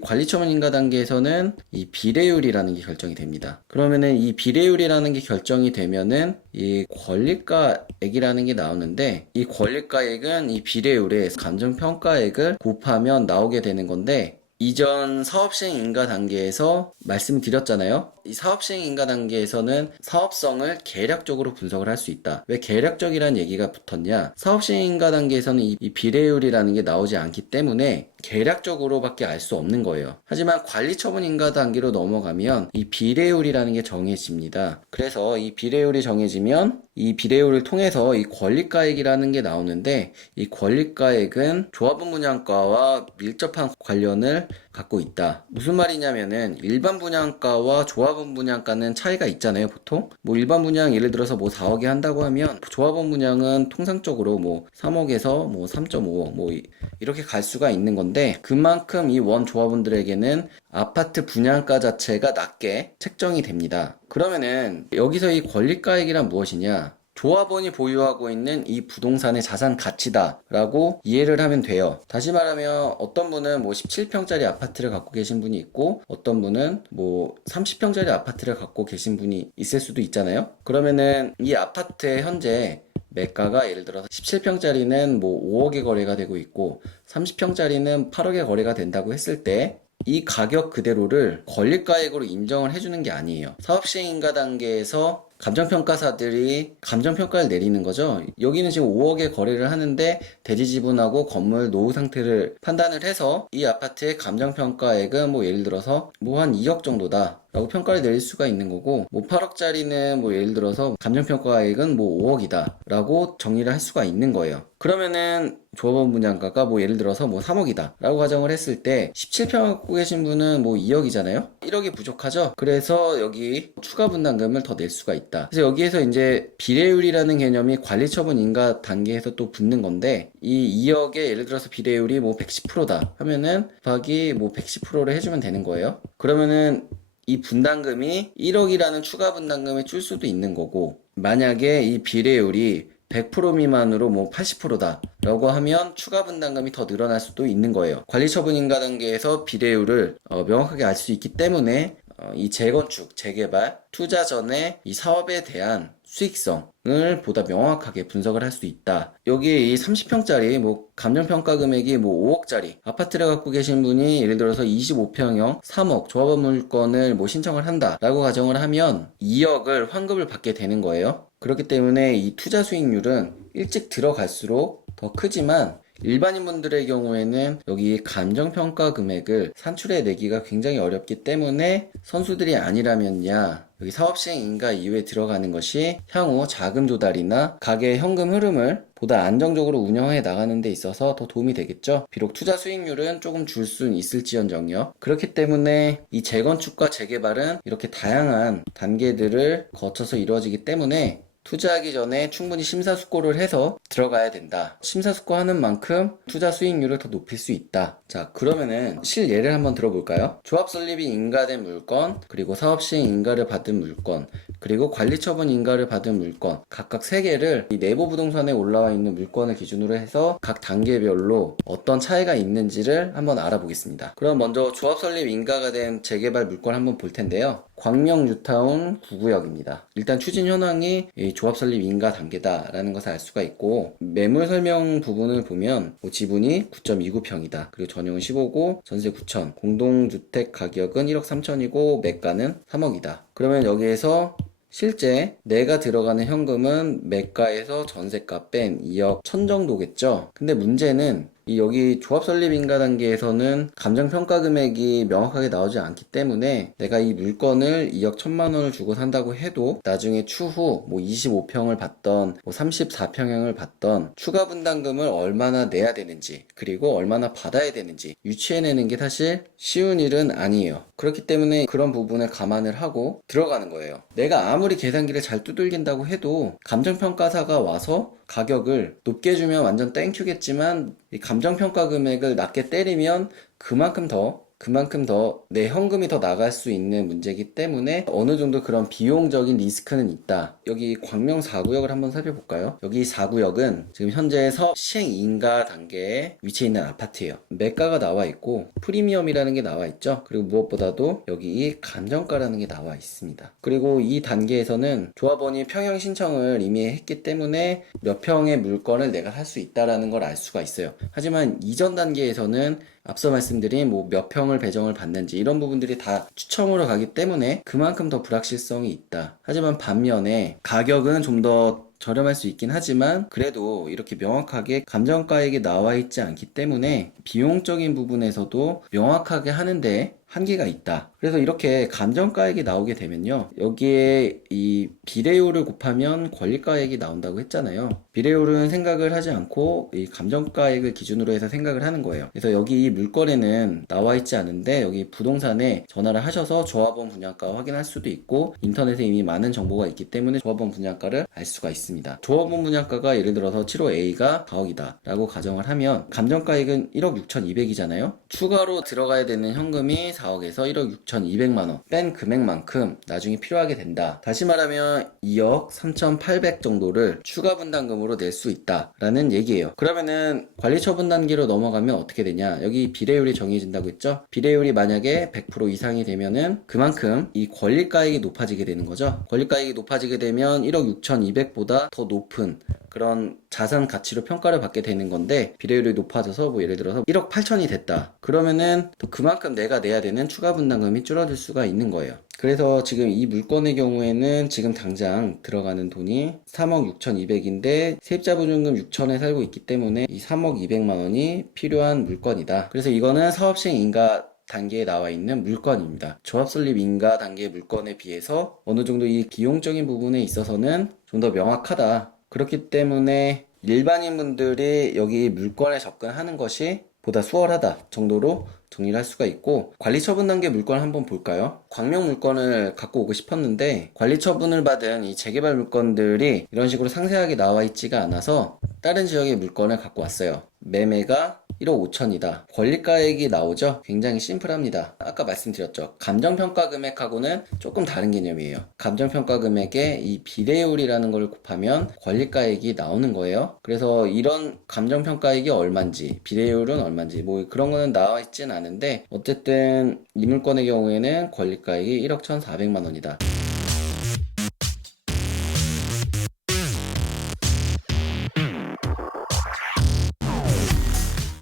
관리처분 인가 단계에서는 이 비례율이라는 게 결정이 됩니다. 그러면은 이 비례율이라는 게 결정이 되면은 이 권리가액이라는 게 나오는데, 이 권리가액은 이 비례율에 감정평가액을 곱하면 나오게 되는 건데, 이전 사업시행 인가 단계에서 말씀드렸잖아요. 이 사업시행 인가 단계에서는 사업성을 계략적으로 분석을 할 수 있다. 왜 계략적이라는 얘기가 붙었냐? 사업시행 인가 단계에서는 이 비례율이라는 게 나오지 않기 때문에 계략적으로밖에 알 수 없는 거예요. 하지만 관리처분 인가 단계로 넘어가면 이 비례율이라는 게 정해집니다. 그래서 이 비례율이 정해지면 이 비례율을 통해서 이 권리가액이라는 게 나오는데, 이 권리가액은 조합원 분양가와 밀접한 관련을 갖고 있다. 무슨 말이냐면은 일반 분양가와 조합원 분양가는 차이가 있잖아요, 보통. 뭐 일반 분양 예를 들어서 뭐 4억에 한다고 하면 조합원 분양은 통상적으로 뭐 3억에서 뭐 3.5억 뭐 이렇게 갈 수가 있는 건데, 그만큼 이 원 조합원들에게는 아파트 분양가 자체가 낮게 책정이 됩니다. 그러면은 여기서 이 권리가액이란 무엇이냐? 조합원이 보유하고 있는 이 부동산의 자산 가치다 라고 이해를 하면 돼요. 다시 말하면 어떤 분은 뭐 17평짜리 아파트를 갖고 계신 분이 있고, 어떤 분은 뭐 30평짜리 아파트를 갖고 계신 분이 있을 수도 있잖아요. 그러면은 이 아파트의 현재 매가가 예를 들어서 17평짜리는 뭐 5억에 거래가 되고 있고 30평짜리는 8억에 거래가 된다고 했을 때, 이 가격 그대로를 권리가액으로 인정을 해주는 게 아니에요. 사업시행인가 단계에서 감정평가사들이 감정평가를 내리는 거죠. 여기는 지금 5억에 거래를 하는데 대지지분하고 건물 노후 상태를 판단을 해서 이 아파트의 감정평가액은 뭐 예를 들어서 뭐 한 2억 정도다 라고 평가를 내릴 수가 있는 거고, 뭐 8억짜리는 뭐 예를 들어서 감정평가액은 뭐 5억이다 라고 정리를 할 수가 있는 거예요. 그러면은 조합원 분양가가 뭐 예를 들어서 뭐 3억이다 라고 가정을 했을 때 17평 갖고 계신 분은 뭐 2억이잖아요. 1억이 부족하죠. 그래서 여기 추가 분담금을 더 낼 수가 있다. 그래서 여기에서 이제 비례율이라는 개념이 관리처분 인가 단계에서 또 붙는 건데, 이 2억에 예를 들어서 비례율이 뭐 110%다 하면은 곱하기 뭐 110%를 해주면 되는 거예요. 그러면은 이 분담금이 1억이라는 추가 분담금을 줄 수도 있는 거고, 만약에 이 비례율이 100% 미만으로 뭐 80%다 라고 하면 추가 분담금이 더 늘어날 수도 있는 거예요. 관리처분 인가 단계에서 비례율을 명확하게 알 수 있기 때문에 이 재건축, 재개발, 투자 전에 이 사업에 대한 수익성을 보다 명확하게 분석을 할 수 있다. 여기에 이 30평짜리 뭐 감정평가 금액이 뭐 5억짜리 아파트를 갖고 계신 분이 예를 들어서 25평형 3억 조합원 물건을 뭐 신청을 한다 라고 가정을 하면 2억을 환급을 받게 되는 거예요. 그렇기 때문에 이 투자 수익률은 일찍 들어갈수록 더 크지만, 일반인 분들의 경우에는 여기 감정평가 금액을 산출해 내기가 굉장히 어렵기 때문에 선수들이 아니라면야 여기 사업시행 인가 이후에 들어가는 것이 향후 자금 조달이나 가계의 현금 흐름을 보다 안정적으로 운영해 나가는 데 있어서 더 도움이 되겠죠. 비록 투자 수익률은 조금 줄 수는 있을지언정요. 그렇기 때문에 이 재건축과 재개발은 이렇게 다양한 단계들을 거쳐서 이루어지기 때문에 투자하기 전에 충분히 심사숙고를 해서 들어가야 된다. 심사숙고하는 만큼 투자 수익률을 더 높일 수 있다. 자, 그러면은 실예를 한번 들어볼까요? 조합 설립이 인가된 물건, 그리고 사업시행 인가를 받은 물건, 그리고 관리처분 인가를 받은 물건, 각각 3개를 이 내부 부동산에 올라와 있는 물건을 기준으로 해서 각 단계별로 어떤 차이가 있는지를 한번 알아보겠습니다. 그럼 먼저 조합 설립 인가가 된 재개발 물건 한번 볼 텐데요. 광명 뉴타운 9구역입니다. 일단 추진 현황이 조합 설립 인가 단계다라는 것을 알 수가 있고, 매물 설명 부분을 보면 뭐 지분이 9.29평이다. 그리고 전용은 15고 전세 9천, 공동주택 가격은 1억 3천이고 매가는 3억이다. 그러면 여기에서 실제 내가 들어가는 현금은 매가에서 전세가 뺀 2억 1천 정도겠죠. 근데 문제는 여기 조합 설립 인가 단계에서는 감정평가 금액이 명확하게 나오지 않기 때문에 내가 이 물건을 2억 1천만 원을 주고 산다고 해도 나중에 추후 뭐 25평을 받던 뭐 34평형을 받던 추가 분담금을 얼마나 내야 되는지, 그리고 얼마나 받아야 되는지 유추해내는 게 사실 쉬운 일은 아니에요. 그렇기 때문에 그런 부분을 감안을 하고 들어가는 거예요. 내가 아무리 계산기를 잘 두들긴다고 해도 감정평가사가 와서 가격을 높게 주면 완전 땡큐겠지만, 이 감정평가 금액을 낮게 때리면 그만큼 더 그만큼 더 내 현금이 더 나갈 수 있는 문제이기 때문에 어느 정도 그런 비용적인 리스크는 있다. 여기 광명 4구역을 한번 살펴볼까요? 여기 4구역은 지금 현재에서 시행인가 단계에 위치해 있는 아파트예요. 매가가 나와 있고 프리미엄이라는 게 나와 있죠. 그리고 무엇보다도 여기 이 감정가라는 게 나와 있습니다. 그리고 이 단계에서는 조합원이 평형 신청을 이미 했기 때문에 몇 평의 물건을 내가 살 수 있다라는 걸 알 수가 있어요. 하지만 이전 단계에서는 앞서 말씀드린 뭐 몇 평을 배정을 받는지 이런 부분들이 다 추첨으로 가기 때문에 그만큼 더 불확실성이 있다. 하지만 반면에 가격은 좀 더 저렴할 수 있긴 하지만 그래도 이렇게 명확하게 감정가액이 나와 있지 않기 때문에 비용적인 부분에서도 명확하게 하는데 한계가 있다. 그래서 이렇게 감정가액이 나오게 되면요, 여기에 이 비례율을 곱하면 권리가액이 나온다고 했잖아요. 비례율은 생각을 하지 않고 이 감정가액을 기준으로 해서 생각을 하는 거예요. 그래서 여기 이 물건에는 나와 있지 않은데 여기 부동산에 전화를 하셔서 조합원 분양가 확인할 수도 있고 인터넷에 이미 많은 정보가 있기 때문에 조합원 분양가를 알 수가 있습니다. 조합원 분양가가 예를 들어서 7호 A가 4억이다 라고 가정을 하면 감정가액은 1억 6,200이잖아요. 추가로 들어가야 되는 현금이 4억에서 1억 6,200만원 뺀 금액만큼 나중에 필요하게 된다. 다시 말하면 2억 3,800 정도를 추가 분담금으로 낼 수 있다 라는 얘기예요. 그러면은 관리처분 단계로 넘어가면 어떻게 되냐, 여기 비례율이 정해진다고 했죠. 비례율이 만약에 100% 이상이 되면은 그만큼 이 권리가액이 높아지게 되는 거죠. 권리가액이 높아지게 되면 1억 6,200보다 더 높은 그런 자산 가치로 평가를 받게 되는 건데, 비례율이 높아져서 뭐 예를 들어서 1억 8천이 됐다. 그러면은 또 그만큼 내가 내야 되는 추가 분담금이 줄어들 수가 있는 거예요. 그래서 지금 이 물건의 경우에는 지금 당장 들어가는 돈이 3억 6,200인데 세입자 보증금 6천에 살고 있기 때문에 이 3억 200만 원이 필요한 물건이다. 그래서 이거는 사업 시행 인가 단계에 나와 있는 물건입니다. 조합 설립 인가 단계 물건에 비해서 어느 정도 이 비용적인 부분에 있어서는 좀 더 명확하다. 그렇기 때문에 일반인 분들이 여기 물건에 접근하는 것이 보다 수월하다 정도로 정리를 할 수가 있고, 관리처분 단계 물건을 한번 볼까요? 광명 물건을 갖고 오고 싶었는데 관리처분을 받은 이 재개발 물건들이 이런 식으로 상세하게 나와 있지가 않아서 다른 지역의 물건을 갖고 왔어요. 매매가 1억 5천이다. 권리가액이 나오죠? 굉장히 심플합니다. 아까 말씀드렸죠. 감정평가 금액하고는 조금 다른 개념이에요. 감정평가 금액에 이 비례율이라는 걸 곱하면 권리가액이 나오는 거예요. 그래서 이런 감정평가액이 얼만지, 비례율은 얼만지 뭐 그런 거는 나와 있진 않은데 어쨌든 이 물건의 경우에는 권리가액이 1억 1,400만 원이다.